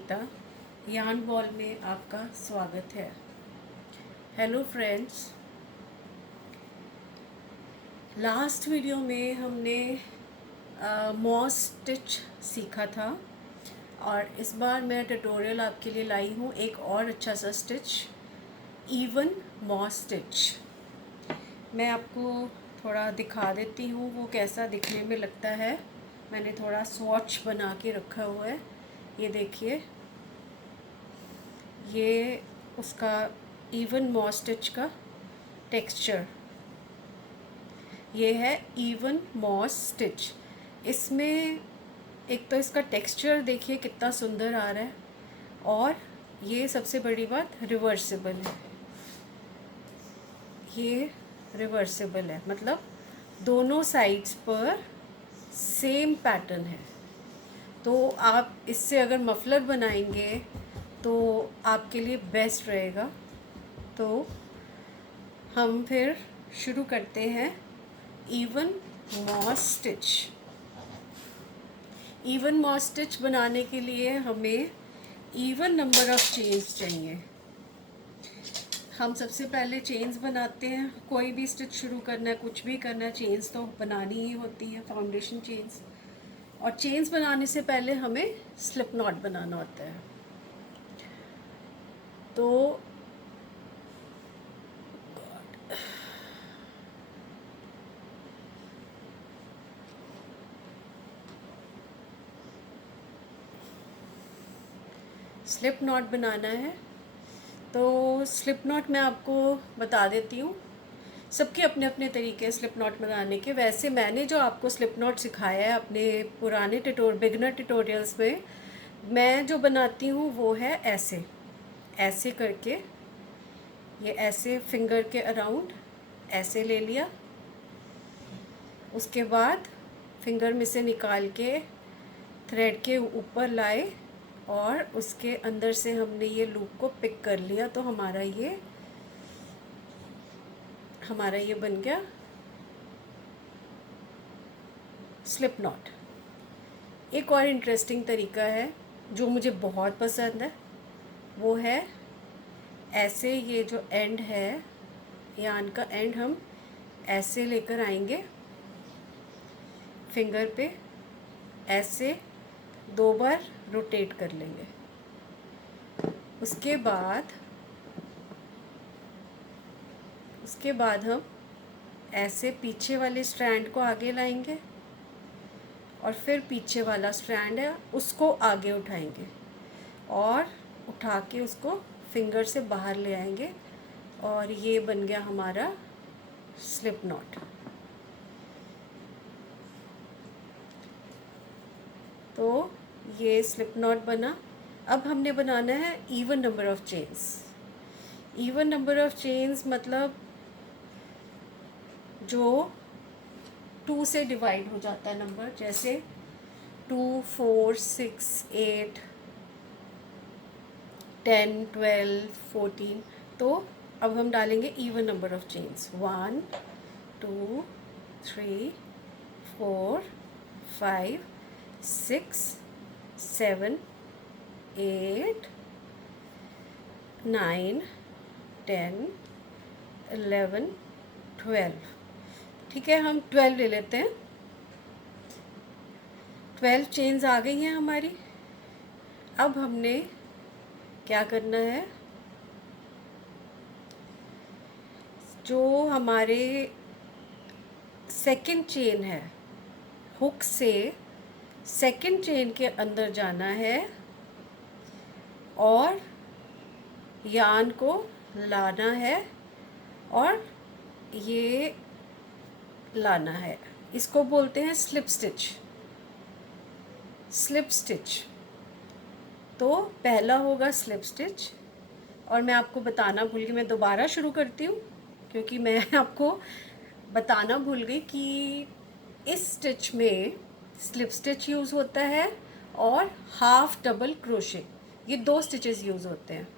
सुनीता। यान बॉल में आपका स्वागत है। हेलो फ्रेंड्स, लास्ट वीडियो में हमने मॉस स्टिच सीखा था और इस बार मैं ट्यूटोरियल आपके लिए लाई हूँ एक और अच्छा सा स्टिच, इवन मॉस स्टिच। मैं आपको थोड़ा दिखा देती हूँ वो कैसा दिखने में लगता है। मैंने थोड़ा स्वॉच बना के रखा हुआ है, ये देखिए, ये उसका इवन मॉस स्टिच का टेक्सचर, ये है इवन मॉस स्टिच। इसमें एक तो इसका टेक्सचर देखिए कितना सुंदर आ रहा है, और ये सबसे बड़ी बात रिवर्सिबल है। ये रिवर्सिबल है, मतलब दोनों साइड्स पर सेम पैटर्न है। तो आप इससे अगर मफलर बनाएंगे तो आपके लिए बेस्ट रहेगा। तो हम फिर शुरू करते हैं even moss stitch. Even moss stitch बनाने के लिए हमें इवन नंबर ऑफ चेन्स चाहिए। हम सबसे पहले चेन्स बनाते हैं। कोई भी स्टिच शुरू करना है, कुछ भी करना है, चेन्स तो बनानी ही होती है, फाउंडेशन चेन्स। और चेन्स बनाने से पहले हमें स्लिप नॉट बनाना होता है। तो स्लिप नॉट बनाना है। तो स्लिप नॉट मैं आपको बता देती हूँ। सबके अपने अपने तरीके हैं स्लिप नॉट बनाने के। वैसे मैंने जो आपको स्लिप नॉट सिखाया है अपने पुराने बिगनर ट्यूटोरियल्स में, मैं जो बनाती हूँ वो है ऐसे ऐसे करके, ये ऐसे फिंगर के अराउंड ऐसे ले लिया। उसके बाद फिंगर में से निकाल के थ्रेड के ऊपर लाए और उसके अंदर से हमने ये लूप को पिक कर लिया। तो हमारा ये बन गया स्लिप नॉट। एक और इंटरेस्टिंग तरीका है जो मुझे बहुत पसंद है, वो है ऐसे, ये जो एंड है, यान का एंड हम ऐसे लेकर आएंगे फिंगर पे, ऐसे 2 बार रोटेट कर लेंगे। उसके बाद हम ऐसे पीछे वाले स्ट्रैंड को आगे लाएंगे और फिर पीछे वाला स्ट्रैंड है उसको आगे उठाएंगे और उठा के उसको फिंगर से बाहर ले आएंगे, और ये बन गया हमारा स्लिप नॉट। तो ये स्लिप नॉट बना। अब हमने बनाना है even number of chains. Even number of chains मतलब जो 2 से डिवाइड हो जाता है नंबर, जैसे 2, 4, 6, 8, 10, 12, 14। तो अब हम डालेंगे इवन नंबर ऑफ चेन्स, 1, 2, 3, 4, 5, 6, 7, 8, 9, 10, 11, 12। ठीक है, हम 12 ले लेते हैं। 12 चेन्स आ गई हैं हमारी। अब हमने क्या करना है, जो हमारे सेकंड चेन है, हुक से सेकंड चेन के अंदर जाना है और यान को लाना है और ये लाना है। इसको बोलते हैं स्लिप स्टिच। स्लिप स्टिच तो पहला होगा स्लिप स्टिच। और मैं आपको बताना भूल गई, मैं दोबारा शुरू करती हूँ क्योंकि मैं आपको बताना भूल गई कि इस स्टिच में स्लिप स्टिच यूज़ होता है और हाफ डबल क्रोशे, ये 2 स्टिचेस यूज़ होते हैं।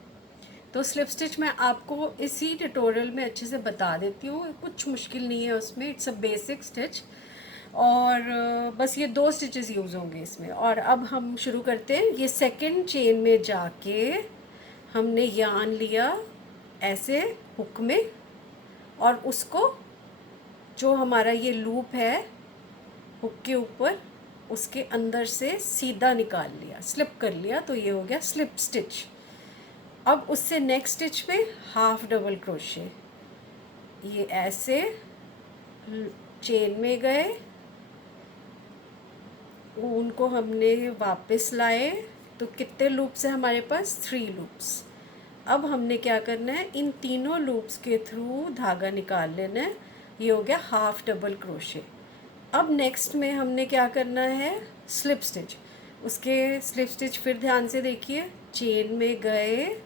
तो स्लिप स्टिच मैं आपको इसी ट्यूटोरियल में अच्छे से बता देती हूँ, कुछ मुश्किल नहीं है उसमें, इट्स अ बेसिक स्टिच। और बस ये 2 स्टिचेस यूज़ होंगे इसमें। और अब हम शुरू करते हैं। ये सेकंड चेन में जाके हमने यार्न लिया ऐसे हुक में, और उसको जो हमारा ये लूप है हुक के ऊपर, उसके अंदर से सीधा निकाल लिया, स्लिप कर लिया, तो ये हो गया स्लिप स्टिच। अब उससे नेक्स्ट स्टिच में हाफ डबल क्रोशे, ये ऐसे चेन में गए, उनको हमने वापस लाए, तो कितने लूप्स हैं हमारे पास? 3 लूप्स। अब हमने क्या करना है, इन तीनों लूप्स के थ्रू धागा निकाल लेना है। ये हो गया हाफ डबल क्रोशे। अब नेक्स्ट में हमने क्या करना है, स्लिप स्टिच। उसके स्लिप स्टिच फिर ध्यान से देखिए, चेन में गए,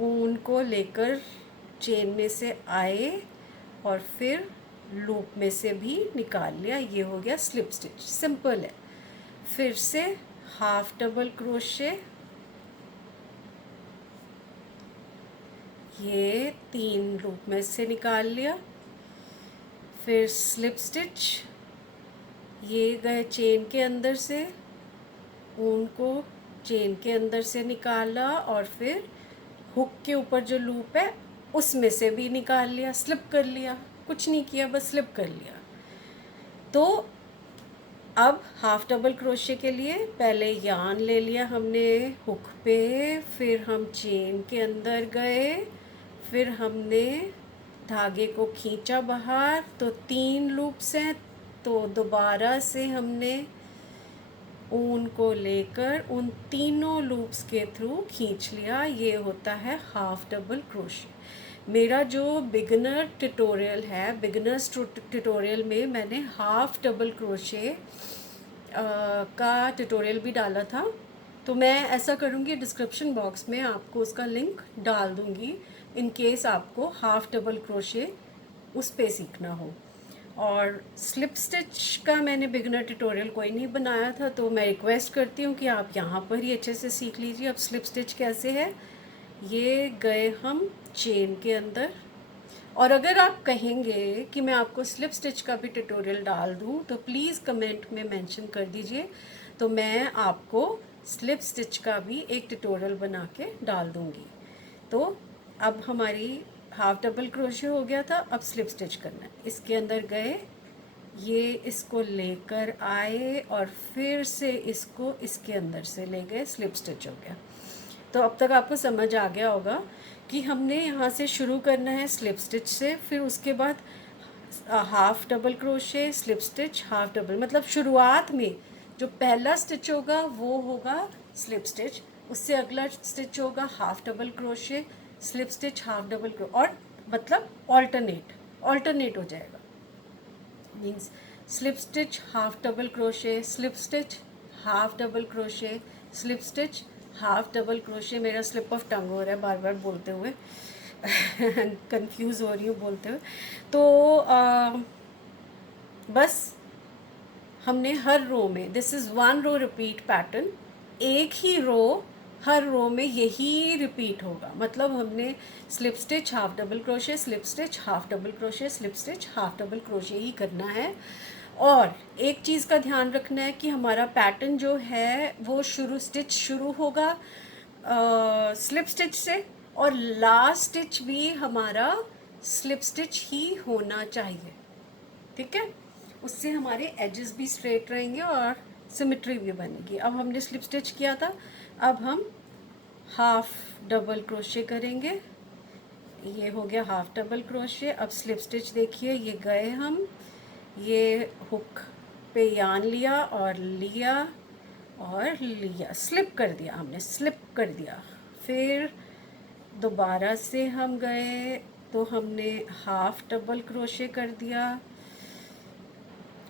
ऊन को लेकर चेन में से आए और फिर लूप में से भी निकाल लिया, ये हो गया स्लिप स्टिच। सिंपल है। फिर से हाफ डबल क्रोशे, ये 3 लूप में से निकाल लिया, फिर स्लिप स्टिच, ये गए चेन के अंदर से, ऊन को चेन के अंदर से निकाला और फिर हुक के ऊपर जो लूप है उसमें से भी निकाल लिया, स्लिप कर लिया, कुछ नहीं किया, बस स्लिप कर लिया। तो अब हाफ डबल क्रोशे के लिए पहले यार्न ले लिया हमने हुक पे, फिर हम चेन के अंदर गए, फिर हमने धागे को खींचा बाहर, तो 3 लूप्स हैं, तो दोबारा से हमने ऊन को लेकर उन तीनों लूप्स के थ्रू खींच लिया, ये होता है हाफ डबल क्रोशे। मेरा जो बिगिनर ट्यूटोरियल है, बिगिनर्स ट्यूटोरियल में मैंने हाफ डबल क्रोशे का ट्यूटोरियल भी डाला था, तो मैं ऐसा करूँगी डिस्क्रिप्शन बॉक्स में आपको उसका लिंक डाल दूँगी, इन केस आपको हाफ डबल क्रोशे उस पे सीखना हो। और स्लिप स्टिच का मैंने बिगिनर ट्यूटोरियल कोई नहीं बनाया था, तो मैं रिक्वेस्ट करती हूँ कि आप यहाँ पर ही अच्छे से सीख लीजिए। अब स्लिप स्टिच कैसे है, ये गए हम चेन के अंदर, और अगर आप कहेंगे कि मैं आपको स्लिप स्टिच का भी ट्यूटोरियल डाल दूँ तो प्लीज़ कमेंट में मेंशन कर दीजिए, तो मैं आपको स्लिप स्टिच का भी एक ट्यूटोरियल बना के डाल दूँगी। तो अब हमारी हाफ डबल क्रोशे हो गया था, अब स्लिप स्टिच करना है। इसके अंदर गए, ये इसको लेकर आए और फिर से इसको इसके अंदर से ले गए, स्लिप स्टिच हो गया। तो अब तक आपको समझ आ गया होगा कि हमने यहाँ से शुरू करना है स्लिप स्टिच से, फिर उसके बाद half double crochet, slip stitch, half double, मतलब शुरुआत में जो पहला स्टिच होगा वो होगा स्लिप स्टिच, उससे अगला स्टिच होगा half double crochet, slip stitch, half double crochet, और मतलब ऑल्टरनेट हो जाएगा। Means slip stitch, half double crochet, slip stitch, half double crochet, slip stitch, half double crochet. मेरा स्लिप ऑफ टंग हो रहा है बार बार बोलते हुए, कंफ्यूज हो रही हूँ बोलते हुए। तो बस हमने हर रो में, this is 1 row repeat pattern, एक ही रो, हर रो में यही रिपीट होगा। मतलब हमने slip stitch, half double crochet, slip stitch, half double crochet, slip stitch, half double crochet ही करना है। और एक चीज़ का ध्यान रखना है कि हमारा पैटर्न जो है वो स्टिच शुरू होगा स्लिप स्टिच से, और लास्ट स्टिच भी हमारा स्लिप स्टिच ही होना चाहिए, ठीक है? उससे हमारे एजेस भी स्ट्रेट रहेंगे और सिमेट्री भी बनेगी। अब हमने स्लिप स्टिच किया था, अब हम हाफ डबल क्रोशे करेंगे, ये हो गया हाफ डबल क्रोशे। अब स्लिप स्टिच देखिए, ये गए हम, ये हुक पे यान लिया और लिया, स्लिप कर दिया, हमने स्लिप कर दिया। फिर दोबारा से हम गए तो हमने हाफ डबल क्रोशे कर दिया,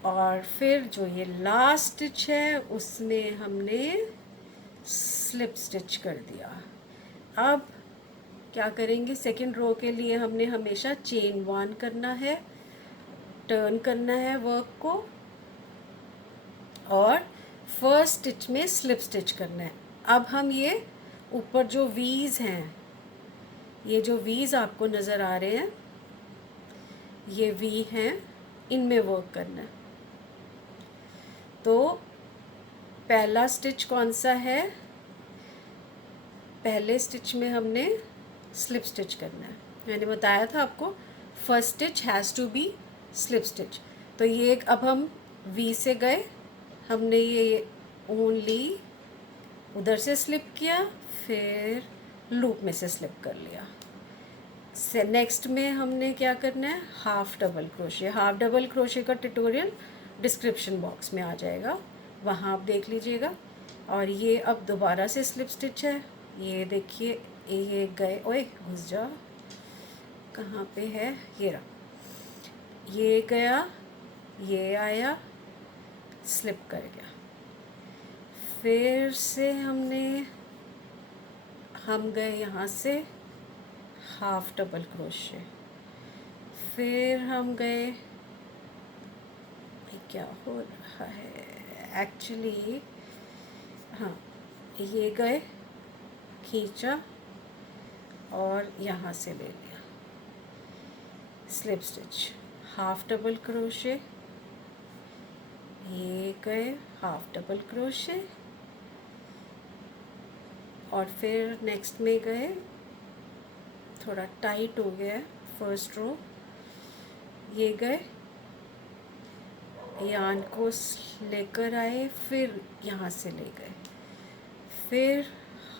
और फिर जो ये लास्ट स्टिच है उसमें हमने स्लिप स्टिच कर दिया। अब क्या करेंगे, सेकेंड रो के लिए हमने हमेशा चेन 1 करना है, टर्न करना है वर्क को, और फर्स्ट स्टिच में स्लिप स्टिच करना है। अब हम ये ऊपर जो वीज़ हैं, ये जो वीज़ आपको नज़र आ रहे हैं, ये वी हैं, इनमें वर्क करना है। तो पहला स्टिच कौन सा है, पहले स्टिच में हमने स्लिप स्टिच करना है। मैंने बताया था आपको first stitch has to be slip stitch. तो ये अब हम वी से गए, हमने ये ओनली उधर से स्लिप किया, फिर लूप में से स्लिप कर लिया। से नेक्स्ट में हमने क्या करना है, half double crochet. Half double crochet का ट्यूटोरियल डिस्क्रिप्शन बॉक्स में आ जाएगा, वहाँ आप देख लीजिएगा। और ये अब दोबारा से स्लिप स्टिच है, ये देखिए, ये गए, ओए घुस जा, कहाँ पे है, ये रहा, ये गया, ये आया, स्लिप कर गया। फिर से हम गए यहाँ से हाफ डबल क्रोशे, फिर हम गए, क्या हो रहा है एक्चुअली, हाँ, ये गए, खींचा और यहाँ से ले लिया, slip stitch, half double crochet, ये गए, हाफ डबल क्रोशे, और फिर नेक्स्ट में गए, थोड़ा टाइट हो गया फर्स्ट रो, ये गए, यान को लेकर आए, फिर यहाँ से ले गए, फिर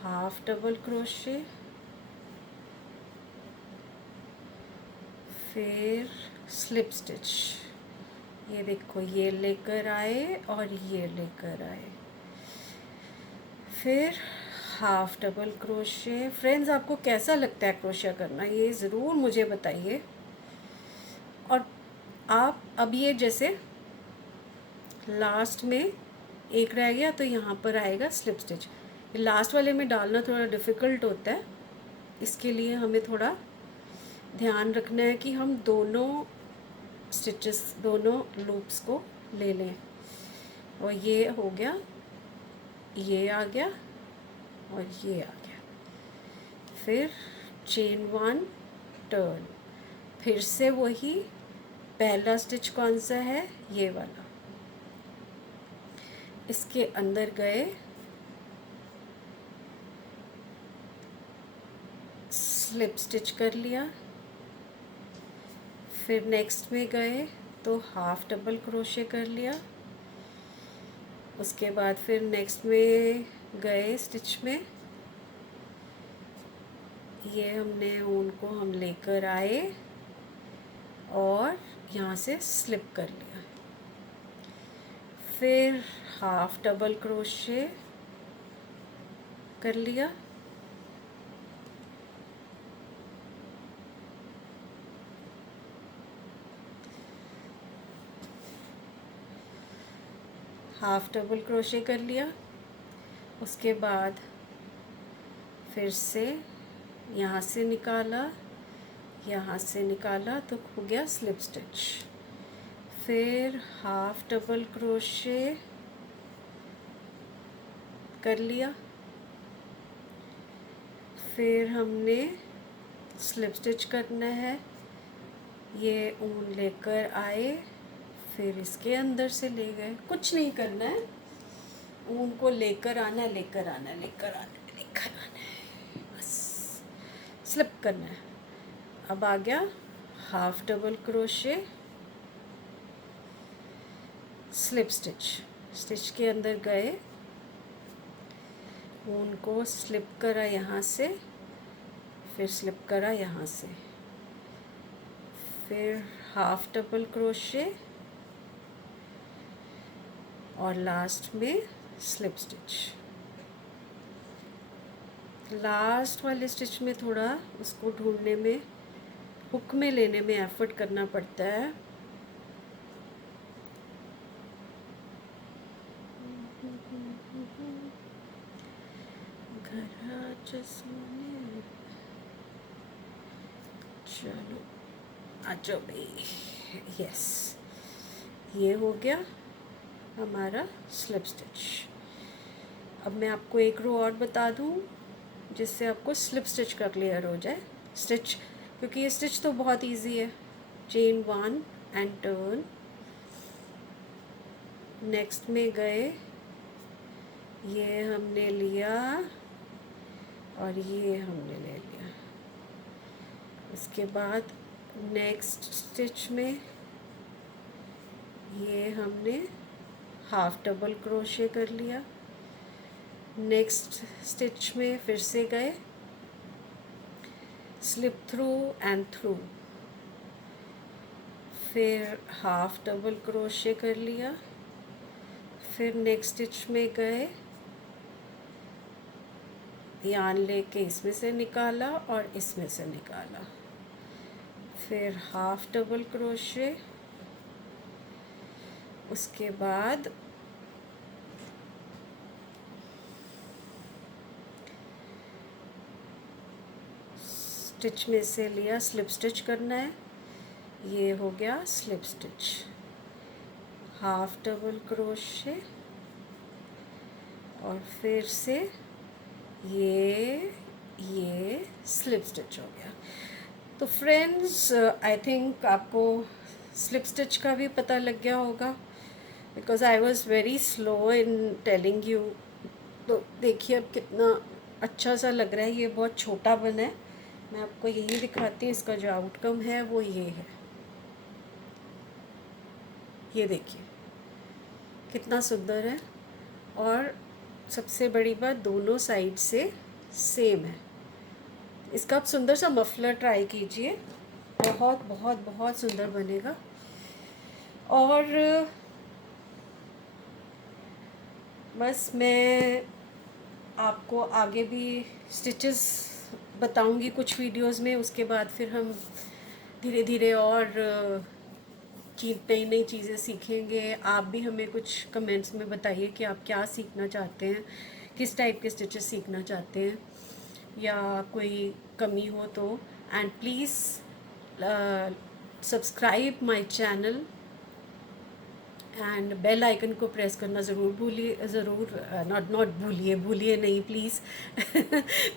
हाफ डबल क्रोशे, फिर स्लिप स्टिच, ये देखो, ये लेकर आए और ये लेकर आए, फिर हाफ डबल क्रोशे। फ्रेंड्स, आपको कैसा लगता है क्रोशिया करना, ये ज़रूर मुझे बताइए। और आप अब ये जैसे लास्ट में एक रह गया तो यहाँ पर आएगा स्लिप स्टिच। लास्ट वाले में डालना थोड़ा डिफ़िकल्ट होता है, इसके लिए हमें थोड़ा ध्यान रखना है कि हम दोनों स्टिचेस, दोनों लूप्स को ले लें। और ये हो गया, ये आ गया और ये आ गया, फिर चेन 1 टर्न, फिर से वही पहला स्टिच कौन सा है, ये वाला, इसके अंदर गए, स्लिप स्टिच कर लिया, फिर नेक्स्ट में गए तो हाफ डबल क्रोशे कर लिया, उसके बाद फिर नेक्स्ट में गए स्टिच में, ये हमने उनको हम लेकर आए और यहाँ से स्लिप कर लिया, फिर हाफ डबल क्रोशे कर लिया, हाफ डबल क्रोशे कर लिया, उसके बाद फिर से यहाँ से निकाला, यहाँ से निकाला तो हो गया स्लिप स्टिच, फिर हाफ डबल क्रोशे कर लिया, फिर हमने स्लिप स्टिच करना है, ये ऊन लेकर आए, फिर इसके अंदर से ले गए, कुछ नहीं करना है, ऊन को लेकर आना है, लेकर आना है, लेकर आना है, लेकर आना है, बस स्लिप करना है। अब आ गया half double crochet, slip stitch, stitch के अंदर गए, ऊन को स्लिप करा यहाँ से, फिर स्लिप करा यहाँ से, फिर हाफ डबल क्रोशे और लास्ट में स्लिप स्टिच। लास्ट वाले स्टिच में थोड़ा उसको ढूंढने में, हुक में लेने में एफर्ट करना पड़ता है। चलो आ जाओ भाई, यस, ये हो गया हमारा स्लिप स्टिच। अब मैं आपको एक रो और बता दूं जिससे आपको स्लिप स्टिच का क्लियर हो जाए स्टिच, क्योंकि ये स्टिच तो बहुत इजी है। चेन 1 एंड टर्न, नेक्स्ट में गए, ये हमने लिया और ये हमने ले लिया। उसके बाद नेक्स्ट स्टिच में ये हमने हाफ डबल क्रोशे कर लिया। नेक्स्ट स्टिच में फिर से गए, स्लिप थ्रू एंड थ्रू, फिर हाफ डबल क्रोशे कर लिया। फिर नेक्स्ट स्टिच में गए, यार्न लेके इसमें से निकाला और इसमें से निकाला, फिर हाफ डबल क्रोशे। उसके बाद स्टिच में से लिया, स्लिप स्टिच करना है, ये हो गया slip stitch, half double crochet और फिर से ये स्लिप स्टिच हो गया। तो फ्रेंड्स, आई थिंक आपको स्लिप स्टिच का भी पता लग गया होगा, because I was very slow in telling you. तो देखिए अब कितना अच्छा सा लग रहा है, ये बहुत छोटा बना है। मैं आपको यही दिखाती हूँ, इसका जो आउटकम है वो ये है। ये देखिए कितना सुंदर है, और सबसे बड़ी बात दोनों साइड से सेम है। इसका आप सुंदर सा मफलर ट्राई कीजिए, बहुत बहुत बहुत सुंदर बनेगा। और बस मैं आपको आगे भी स्टिचेस बताऊंगी कुछ वीडियोस में। उसके बाद फिर हम धीरे धीरे और नई नई चीज़ें सीखेंगे। आप भी हमें कुछ कमेंट्स में बताइए कि आप क्या सीखना चाहते हैं, किस टाइप के स्टिचेस सीखना चाहते हैं, या कोई कमी हो तो। And please subscribe my channel and bell icon को प्रेस करना ज़रूर भूलिए नहीं प्लीज़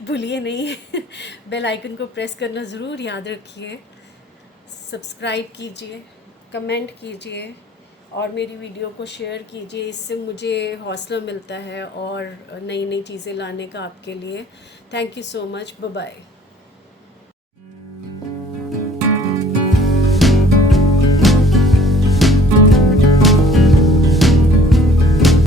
भूलिए नहीं बेल आइकन को प्रेस करना ज़रूर याद रखिए। सब्सक्राइब कीजिए, कमेंट कीजिए और मेरी वीडियो को शेयर कीजिए। इससे मुझे हौसला मिलता है और नई नई चीज़ें लाने का आपके लिए। Thank you so much, bye bye.